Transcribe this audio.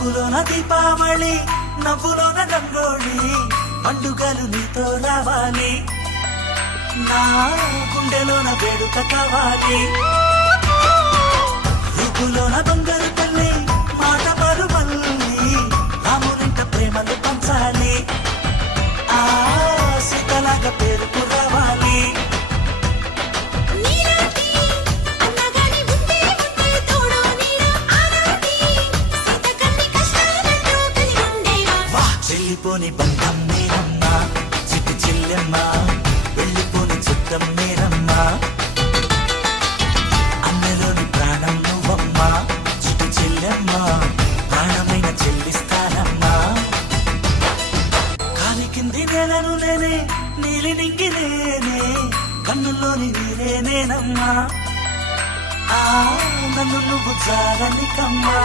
చూపులోన దీపావళి నవ్వులోన రంగోళి పండుగలు నీతో రావాలి నా గుండెలోన వేడుక కావాలి రూపులోన బంగారు పల్లి మాట పరుమల్లి రామునింట ప్రేమలు పంచాలి ఆ సీతలాగా పేరుకు రావాలి వెళ్ళిపోని బంధం మీరమ్మా చిట్టి చెల్లెమ్మ వెళ్ళిపోని చుట్టం మీరమ్మా అన్నలోని ప్రాణం నువ్వమ్మా చిట్టి చెల్లెమ్మ ప్రాణమైన చెల్లిస్తానమ్మా కాలి కింది నేలను నేనే నీలి నింగి నేనే కన్నుల్లోని నీరే నేనమ్మా ఆ నన్ను నువ్వు జారనికమ్మా